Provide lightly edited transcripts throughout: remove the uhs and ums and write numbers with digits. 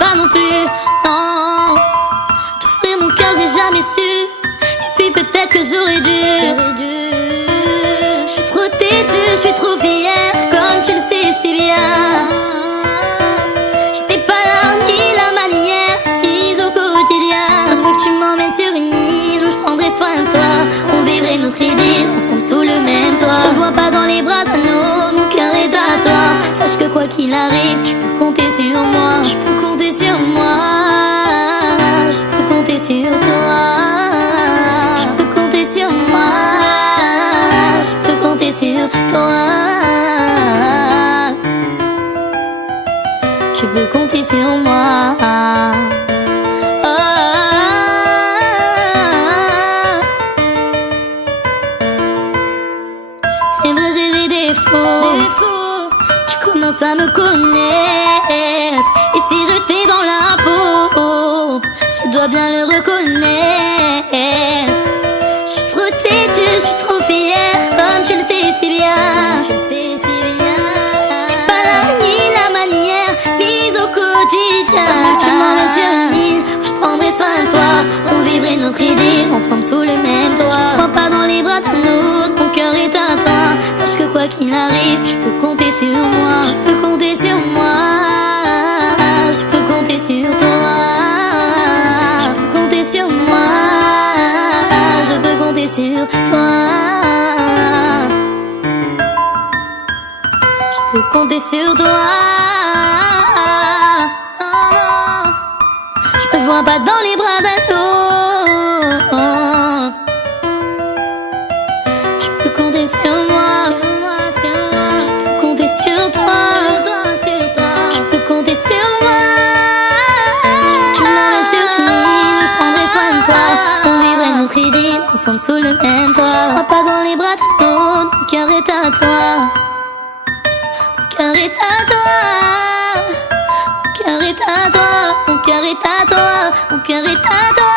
pas non plus, non. T'offrir mon cœur, je n'ai jamais su. Et puis peut-être que j'aurais dû. Je suis trop têtue, je suis trop fière, comme tu le sais si bien. Je n'ai pas l'art ni la manière, mise au quotidien. Je veux que tu m'emmènes sur une île où je prendrai soin de toi. On vivrait notre idylle, ensemble sous le même toit. Je te vois pas dans les bras d'un autre, mon cœur est à toi. Sache que quoi qu'il arrive, tu peux compter sur moi. Je peux compter sur moi. Je peux compter sur toi. Je peux compter sur moi. Je peux compter sur toi. Tu peux compter sur moi. Oh. C'est vrai, j'ai des défauts. Tu commences à me connaître. Et si je t'ai dans la peau, je dois bien le reconnaître. Je suis trop têtue, je suis trop fière, comme tu le sais si bien. Je sais si bien. Je n'ai pas l'art ni la manière, mise au quotidien. Je veux que tu m'emmènes sur une île, où je prendrai soin de toi. On vivrait notre idylle, ensemble sous le même toit. Je crois pas dans les bras d'un autre, mon cœur est à toi. Sache que quoi qu'il arrive, tu peux compter sur moi. Je peux compter sur moi. Je peux compter sur toi. Je peux compter sur moi. Je peux compter sur toi. Je peux compter sur toi. Oh non. Je me vois pas dans les bras d'un autre. Je peux compter sur moi. Je peux compter sur toi. Je peux compter sur moi. Tu m'emmènes sur une île, je prendrai soin de toi. On vivrait notre idylle, ensemble sous le même toit. Je crois pas dans les bras d'un autre, mon cœur est à toi. Mon cœur est à toi. Mon cœur est à toi. Mon cœur est à toi. Mon cœur est à toi.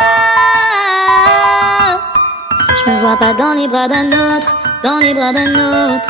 Je me vois pas dans les bras d'un autre, dans les bras d'un autre.